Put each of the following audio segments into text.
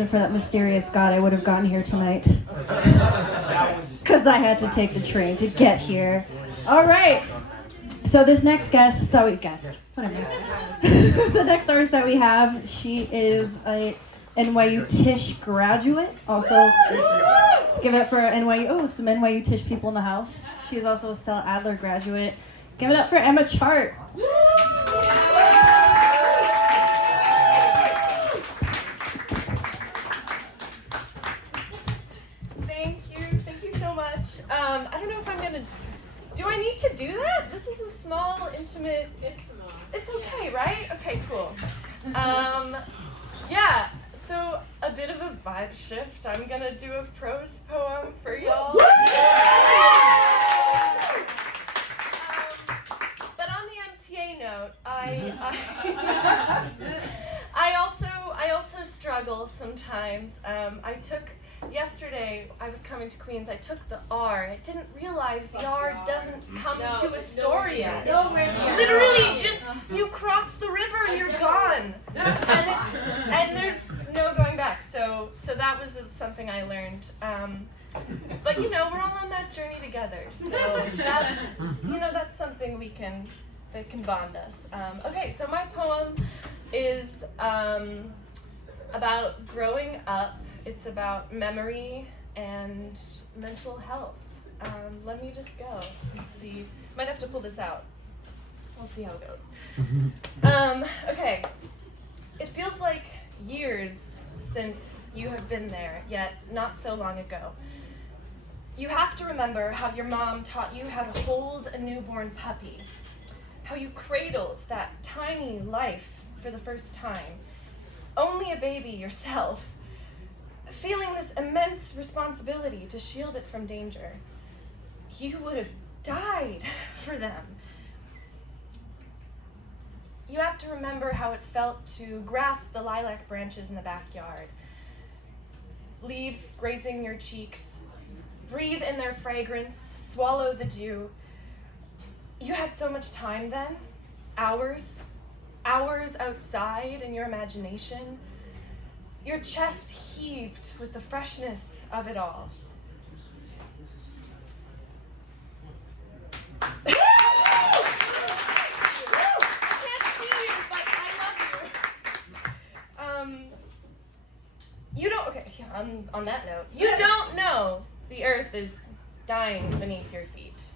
wasn't for that mysterious God, I would have gotten here tonight. Because I had to take the train to get here. All right. So this next the next artist that we have, she is a NYU Tisch graduate. Also, let's give it up for NYU. Oh, some NYU Tisch people in the house. She is also a Stella Adler graduate. Give it up for Emma Chart. Thank you so much. I don't know if I'm gonna. Do I need to do that? This is a small, intimate. It's small. It's okay, right? Okay, cool. Yeah. So a bit of a vibe shift. I'm gonna do a prose poem for y'all. But on the MTA note, I also struggle sometimes. Yesterday, I was coming to Queens, I took the R. I didn't realize the R doesn't come to Astoria. Literally, just, you cross the river and you're gone. And there's no going back. So that was something I learned. But we're all on that journey together. So that's something that can bond us. Okay, so my poem is about growing up. It's about memory and mental health. Let me just go and see. Might have to pull this out. We'll see how it goes. Okay. It feels like years since you have been there, yet not so long ago. You have to remember how your mom taught you how to hold a newborn puppy, how you cradled that tiny life for the first time, only a baby yourself, feeling this immense responsibility to shield it from danger. You would have died for them. You have to remember how it felt to grasp the lilac branches in the backyard, leaves grazing your cheeks, breathe in their fragrance, swallow the dew. You had so much time then, hours outside in your imagination. Your chest heaved with the freshness of it all. I can't see you, but I love you. On that note, you don't know the earth is dying beneath your feet.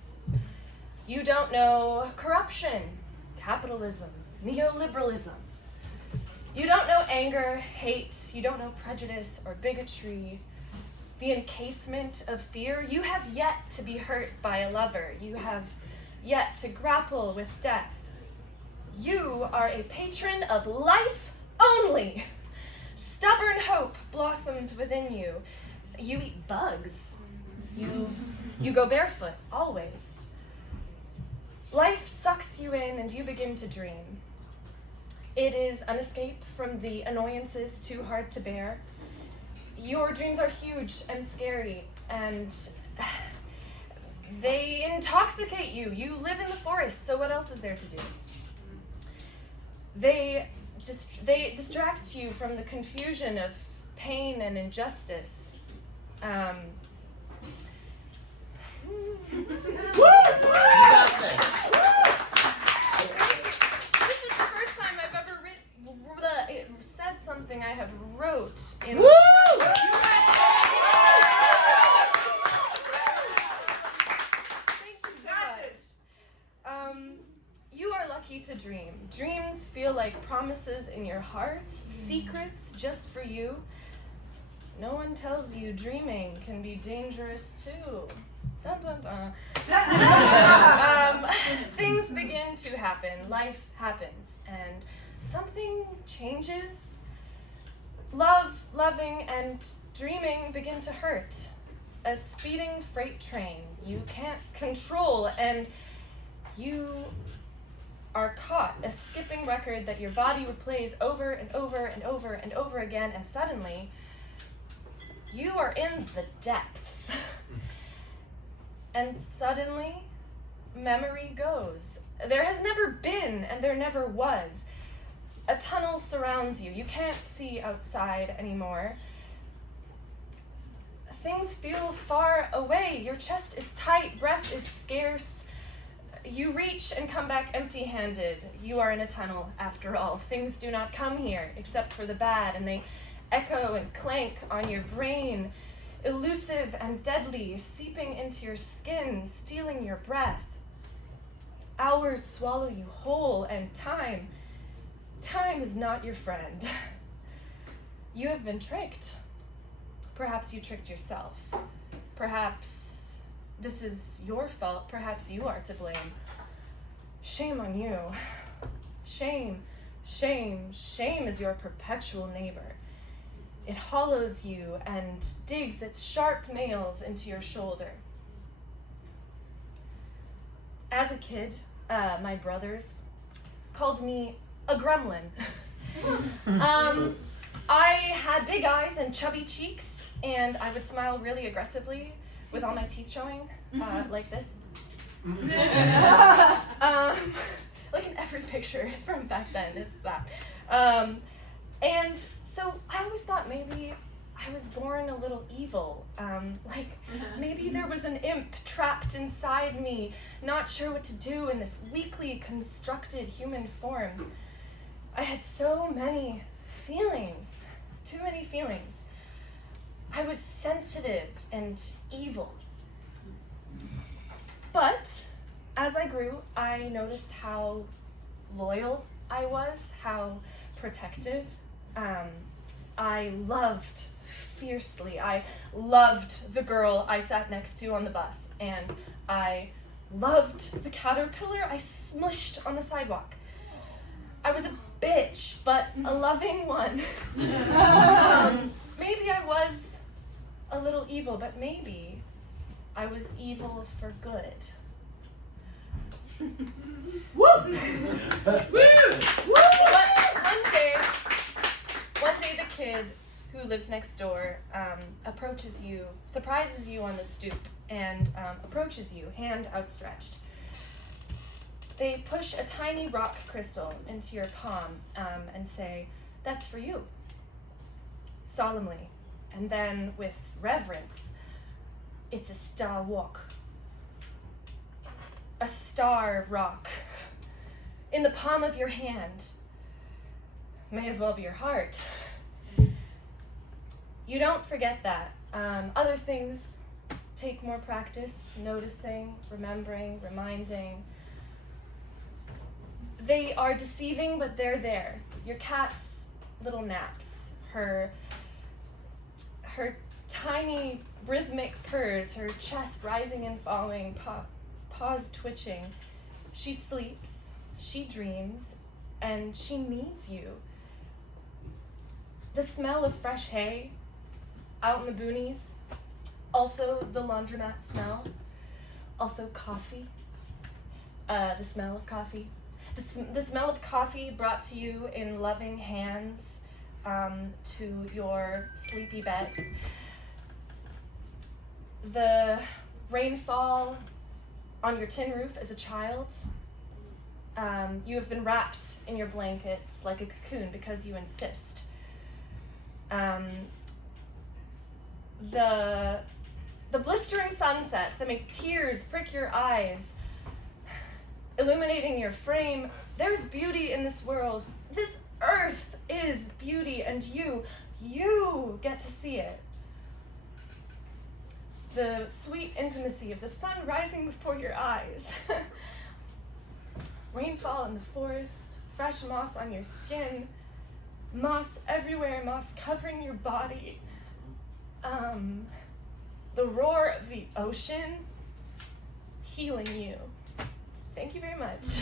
You don't know corruption, capitalism, neoliberalism. You don't know anger, hate, you don't know prejudice or bigotry, the encasement of fear. You have yet to be hurt by a lover. You have yet to grapple with death. You are a patron of life only. Stubborn hope blossoms within you. You eat bugs. You go barefoot, always. Life sucks you in and you begin to dream. It is an escape from the annoyances too hard to bear. Your dreams are huge and scary, and they intoxicate you. You live in the forest, so what else is there to do? They distract you from the confusion of pain and injustice. Said something I have wrote in. Woo! Thank you so much. You are lucky to dream. Dreams feel like promises in your heart, secrets just for you. No one tells you dreaming can be dangerous too. Dun, dun, dun. Things begin to happen. Life happens, and something changes. Love, loving, and dreaming begin to hurt. A speeding freight train you can't control, and you are caught. A skipping record that your body replays over and over and over and over again, and suddenly you are in the depths. And suddenly, memory goes. There has never been, and there never was. A tunnel surrounds you. You can't see outside anymore. Things feel far away. Your chest is tight, breath is scarce. You reach and come back empty-handed. You are in a tunnel, after all. Things do not come here, except for the bad, and they echo and clank on your brain, elusive and deadly, seeping into your skin, stealing your breath. Hours swallow you whole, and time is not your friend. You have been tricked. Perhaps you tricked yourself. Perhaps this is your fault. Perhaps you are to blame. Shame on you. Shame, shame, shame is your perpetual neighbor. It hollows you and digs its sharp nails into your shoulder. As a kid, my brothers called me a gremlin. I had big eyes and chubby cheeks, and I would smile really aggressively with all my teeth showing, like this. Like in every picture from back then, it's that. And so I always thought maybe I was born a little evil. Like maybe there was an imp trapped inside me, not sure what to do in this weakly constructed human form. I had so many feelings, too many feelings. I was sensitive and evil. But as I grew, I noticed how loyal I was, how protective. I loved fiercely. I loved the girl I sat next to on the bus, and I loved the caterpillar I smushed on the sidewalk. I was a bitch, but a loving one. Maybe I was a little evil, but maybe I was evil for good. Woo! One day the kid who lives next door approaches you, surprises you on the stoop, and approaches you, hand outstretched. They push a tiny rock crystal into your palm and say, "That's for you," solemnly. And then with reverence, "It's a star walk. A star rock. In the palm of your hand. May as well be your heart." You don't forget that. Other things take more practice, noticing, remembering, reminding. They are deceiving, but they're there. Your cat's little naps, her tiny rhythmic purrs, her chest rising and falling, paws twitching. She sleeps, she dreams, and she needs you. The smell of fresh hay out in the boonies, also the laundromat smell, also coffee, the smell of coffee. The smell of coffee brought to you in loving hands to your sleepy bed. The rainfall on your tin roof as a child. You have been wrapped in your blankets like a cocoon because you insist. The blistering sunsets that make tears prick your eyes, illuminating your frame. There's beauty in this world. This earth is beauty, and you get to see it. The sweet intimacy of the sun rising before your eyes. Rainfall in the forest, fresh moss on your skin, moss everywhere, moss covering your body. The roar of the ocean healing you. Thank you very much.